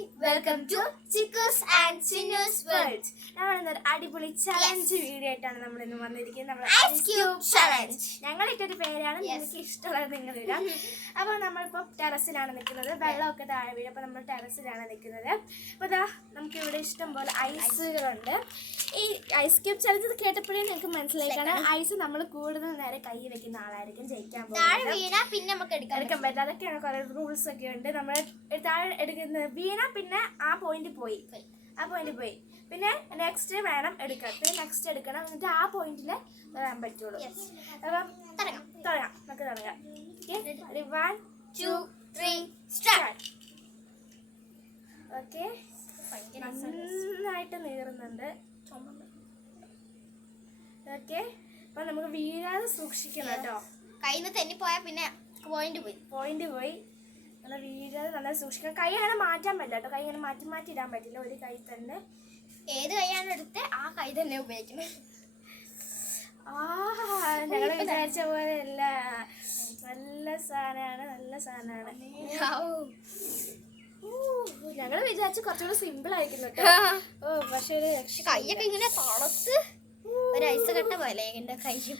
morning. Welcome to Chickus and Chinu's World. നമ്മളൊരു അടിപൊളി challenge video ആയിട്ടാണ് നമ്മൾ ഇന്ന് വന്നിരിക്കുന്നത്. Ice Cube Challenge. ഞങ്ങളിട്ടൊരു പേരാണ്, നിങ്ങൾക്ക് ഇഷ്ടമുള്ളത് നിങ്ങൾ ഇടാം. അപ്പോൾ നമ്മളിപ്പോൾ ടെറസിലാണ് നിൽക്കുന്നത്. വെള്ളമൊക്കെ താഴെ വീഴും. അപ്പോൾ നമ്മൾ ടെറസിലാണ് നിൽക്കുന്നത്. അപ്പോൾ ഇതാ നമുക്കിവിടെ ഇഷ്ടം പോലെ ഐസുകളുണ്ട്. ഈ ഐസ് ക്യൂബ് ചലഞ്ച് കേട്ടപ്പോഴേ നിങ്ങൾക്ക് മനസ്സിലായിക്കാണ് ഐസ് നമ്മൾ കൂടുതൽ നേരെ കൈ വെക്കുന്ന ആളായിരിക്കും ജയിക്കാൻ പോകുന്നത്. പിന്നെ നമുക്ക് എടുക്കാൻ പറ്റില്ല. അതൊക്കെയാണ് കുറേ റൂൾസ് ഒക്കെ ഉണ്ട്. നമ്മൾ താഴെ എടുക്കുന്നത് വീണ പിന്നെ ആ പോയിന്റ് പോയി. പിന്നെ നെക്സ്റ്റ് വേണം എടുക്കാൻ. പിന്നെ നെക്സ്റ്റ് എടുക്കണം. എന്നിട്ട് ആ പോയിന്റിൽ വരാൻ പറ്റുള്ളൂ. അപ്പം തുടങ്ങാം. നമുക്ക് തുടങ്ങാം. 1 2 3 സ്റ്റാർട്ട്. ഓക്കെ, നന്നായിട്ട് നീറുന്നുണ്ട്. ഓക്കെ, അപ്പൊ നമുക്ക് വീഴാതെ സൂക്ഷിക്കണം കേട്ടോ. കയ്യിൽ നിന്ന് തെന്നിപ്പോയാൽ പിന്നെ പോയിന്റ് പോയി. നമ്മൾ വീഴാതെ നന്നായി സൂക്ഷിക്കണം. കൈ അങ്ങനെ മാറ്റാൻ പറ്റില്ല കേട്ടോ. കൈ അങ്ങനെ മാറ്റി ഇടാൻ പറ്റില്ല. ഒരു കൈ തന്നെ. ഏത് കൈയാണ് എടുത്ത് ആ കൈ തന്നെ ഉപയോഗിക്കുന്നത്. ഞങ്ങൾ വിചാരിച്ച പോലെ അല്ല. നല്ല സാധനമാണ്. ഞങ്ങൾ വിചാരിച്ചു കുറച്ചുകൂടി സിമ്പിൾ ആയിരിക്കും കേട്ടോ. പക്ഷെ കൈയൊക്കെ ഇങ്ങനെ തണുത്ത് ഒരു ഐസ് കട്ട പോലെ എന്റെ കൈയും.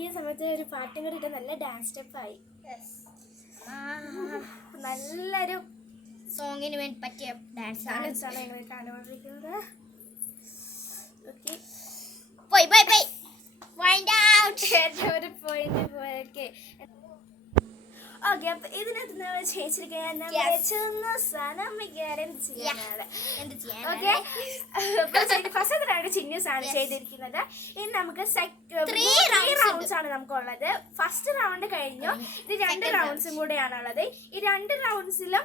ഈ സമയത്ത് ഒരു പാട്ടും കൂടി ഇട്ട് നല്ല ഡാൻസ് സ്റ്റെപ്പായി. നല്ലൊരു സോങ്ങിന് വേണ്ടി പറ്റിയ ഡാൻസ് ആണ് ഞങ്ങൾ കണ്ടുകൊണ്ടിരിക്കുന്നത്. ഒരു പോയിന്റ് പോയൊക്കെ. ഓക്കെ, അപ്പൊ ഇതിനകത്ത് ചേച്ചിരിക്കാൻ ചിന്നൂസ് ആണ് ചെയ്തിരിക്കുന്നത്. ഇനി നമുക്ക് 3 റൗണ്ട്സ് ആണ് നമുക്കുള്ളത്. ഫസ്റ്റ് റൗണ്ട് കഴിഞ്ഞു. ഇത് 2 റൗണ്ട്സും കൂടെയാണുള്ളത്. ഈ 2 റൗണ്ട്സിലും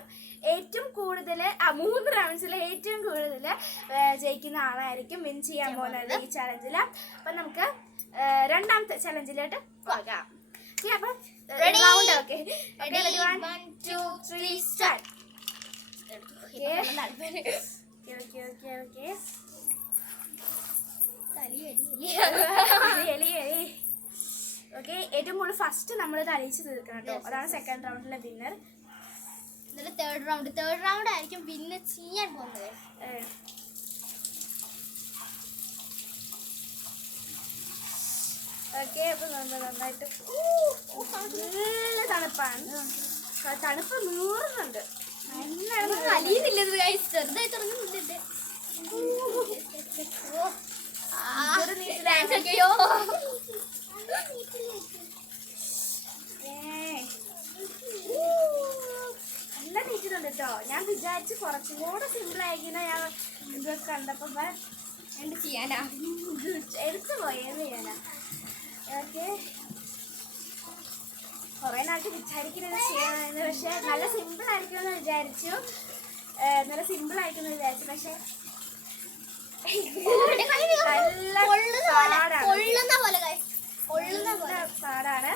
ഏറ്റവും കൂടുതൽ 3 റൗണ്ട്സിൽ ഏറ്റവും കൂടുതൽ ജയിക്കുന്ന ആളായിരിക്കും വിൻ ചെയ്യാൻ പോകുന്നത് ഈ ചലഞ്ചിൽ. അപ്പൊ നമുക്ക് രണ്ടാമത്തെ ചലഞ്ചിലോട്ട് പോകാം. അപ്പം റൗണ്ട് ഓക്കെ. 1 2 3 സ്റ്റാർട്ട്. ഓക്കെ, ഏറ്റവും കൂടുതൽ ഫസ്റ്റ് നമ്മൾ തളിച്ച് തീർക്കണം കേട്ടോ. അതാണ് സെക്കൻഡ് റൗണ്ടിലെ വിന്നർ. തേർഡ് റൗണ്ട് ആയിരിക്കും വിന്ന് ചെയ്യാൻ പോകുന്നത്. ഓക്കെ, അപ്പൊ നമ്മൾ നന്നായിട്ട് നല്ല തണുപ്പാണ്. തണുപ്പ് നൂറുന്നുണ്ട്. അലിയുന്നില്ലത് ചെറുതായി തുടങ്ങുന്നുണ്ട്. നല്ല നീറ്റുന്നുണ്ട് കേട്ടോ. ഞാൻ വിചാരിച്ച് കുറച്ചും കൂടെ സിമ്പിൾ ആയിരിക്കുന്ന ഞാൻ ഇതൊക്കെ കണ്ടപ്പോ എന്ത് ചെയ്യാനാ എടുത്തു പോയെന്ന് ചെയ്യാനാ. ഓക്കെ, കുറെ നാൾക്ക് വിചാരിക്കുന്നത് ചെയ്യണമെന്ന്. പക്ഷെ നല്ല സിമ്പിൾ ആയിരിക്കുമെന്ന് വിചാരിച്ചു. പക്ഷെ നല്ല പാടാണ്.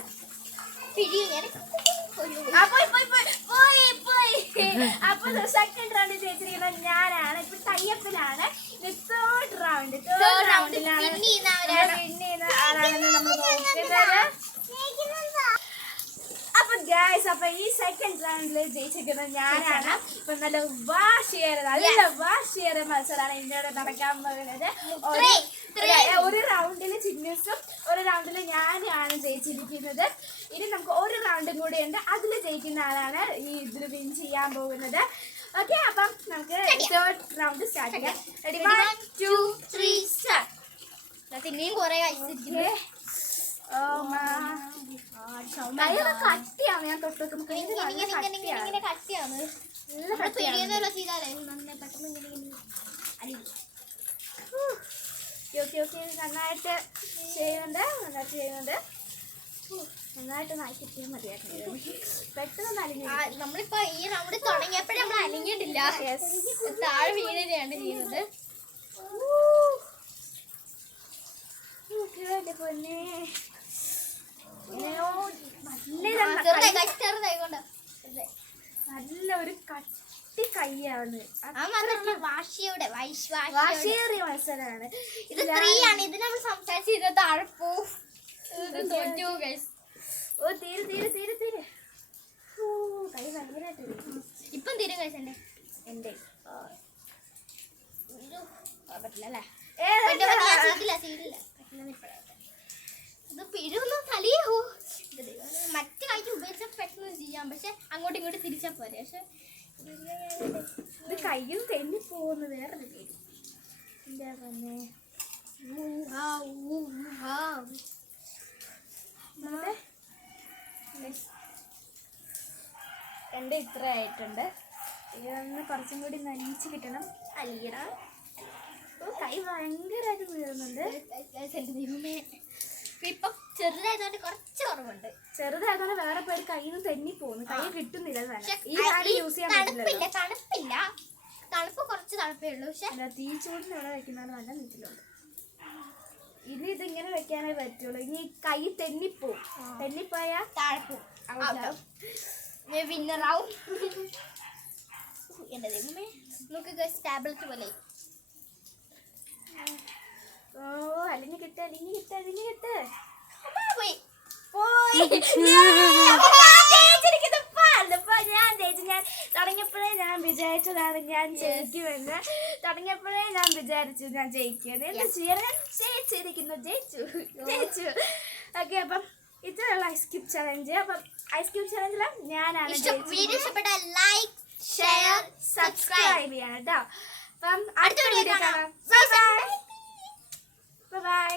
അപ്പൊ സെക്കൻഡ് റൗണ്ട് ജയിച്ചിരിക്കുന്നത് ഞാനാണ്. ഇപ്പൊ ടൈപ്പിലാണ്. തേർഡ് റൗണ്ടിലാണ് വിൻ ചെയ്യുന്ന ആളാണെന്ന് നമ്മൾ നോക്കുന്നത്. അപ്പൊ ഗൈസ്, അപ്പൊ ഈ സെക്കൻഡ് റൗണ്ടിൽ ജയിച്ചിരിക്കുന്നത് ഞാനാണ്. ഇപ്പൊ നല്ല വാശിയേറെ മത്സരമാണ് ഇന്ത്യയുടെ നടക്കാൻ പോകുന്നത്. ഒരു റൗണ്ടില് ചിന്നൂസും ഒരു റൗണ്ടില് ഞാനാണ് ജയിച്ചിരിക്കുന്നത്. ഇനി നമുക്ക് ഒരു റൗണ്ടും കൂടി ഉണ്ട്. അതിൽ ജയിക്കുന്ന ആളാണ് ഈ ഇതിൽ വിൻ ചെയ്യാൻ പോകുന്നത്. ഓക്കെ, അപ്പം നമുക്ക് തേർഡ് റൗണ്ട് സ്റ്റാർട്ട് ചെയ്യാം. 1 2 3 സ്റ്റാർട്ട്. ഇനിയും കുറെ കട്ടിയാണ്. ഞാൻ തൊട്ട് കട്ടിയാണ്. നന്നായിട്ട് ചെയ്യുന്നുണ്ട്. നന്നായിട്ട് നായിക്കിട്ടിയാൽ മതിയായിരുന്നു. പെട്ടെന്ന് അലിഞ്ഞു. നമ്മളിപ്പോ ഈ റൗണ്ട് തുടങ്ങിയപ്പോഴും നമ്മൾ അലിഞ്ഞിട്ടില്ല. താഴെ വീഴുകയാണ് ചെയ്യുന്നത്. നല്ല ഒരു കട്ടി കൈയാണ്. വാശിയേറിയ മത്സരമാണ്. ഇത് 3 ആണ്. ഇത് നമ്മൾ സംസാരിച്ചിരുന്ന താഴെ പോവും. തീരെ കൈ ഭയങ്കരമായിട്ട് ഇപ്പം തീരും കഴിച്ചെന്റെ എന്റെ പറ്റില്ല അല്ലേ ഏതാ ചെയ്തില്ല ഇത് പിഴൊന്നും തലയോ മറ്റു കാഴ്ച ഉപയോഗിച്ചാൽ പെട്ടെന്ന് ചെയ്യാം പക്ഷെ അങ്ങോട്ടും ഇങ്ങോട്ടും തിരിച്ചാൽ പോരെ പക്ഷെ ഇത് കയ്യിൽ തെന്നി പോകുന്നു വേറൊരു പേര് എന്താ പറഞ്ഞേ എൻ്റെ ഇത്ര ആയിട്ടുണ്ട് ഇതൊന്ന് കുറച്ചും കൂടി നനയിച്ച് കിട്ടണം അലിയണം കൈ ഭയങ്കരമായിട്ട് വീഴുന്നുണ്ട് ഇപ്പൊ ചെറുതായതുകൊണ്ട് കുറച്ച് കുറവുണ്ട് ചെറുതായതുകൊണ്ട് വേറെ പേര് കയ്യിൽ നിന്ന് തെന്നി പോകുന്നു കൈ കിട്ടുന്നില്ല പക്ഷെ ഈ ഹാൻഡ് യൂസ് ചെയ്യാൻ പറ്റില്ലല്ലോ തണുപ്പില്ല തണുപ്പ് കുറച്ച് തണുപ്പേ ഉള്ളൂ പക്ഷെ തീ ചൂടിന് ഇവിടെ വെക്കുന്നതാണ് നല്ല നീറ്റിലുണ്ട് ഇനി ഇതിങ്ങനെ വെക്കാനേ പറ്റുള്ളൂ ഇനി കൈ തെന്നിപ്പോവും തെന്നിപ്പോയാ താഴെ വിന്നറാവും എന്റെ ദൈവമേ നമുക്ക് ടാബ്ലറ്റ് പോലെ ഓ അലിഞ്ഞ് കിട്ട് പോയി ഞാൻ തുടങ്ങിയപ്പോഴേ ഞാൻ വിചാരിച്ചതാണ് ഞാൻ ജയിക്കുമെന്ന് തുടങ്ങിയപ്പോഴേ ഞാൻ വിചാരിച്ചു ഞാൻ ജയിക്കുമെന്ന് എന്ത് ചെയ്യാൻ ഞാൻ ജയിച്ചിരിക്കുന്നു ജയിച്ചു ഓക്കെ അപ്പം ഇത്രയുള്ള ഐസ് ക്യൂബ് ചലഞ്ച് അപ്പം ഐസ് ക്യൂബ് ചലഞ്ചിൽ ഞാനാണ് വീഡിയോ ഇഷ്ടപ്പെട്ട ലൈക്ക് ഷെയർ സബ്സ്ക്രൈബ് ചെയ്യണം കേട്ടോ അപ്പം അടുത്ത വീഡിയോ കാണാം ബൈ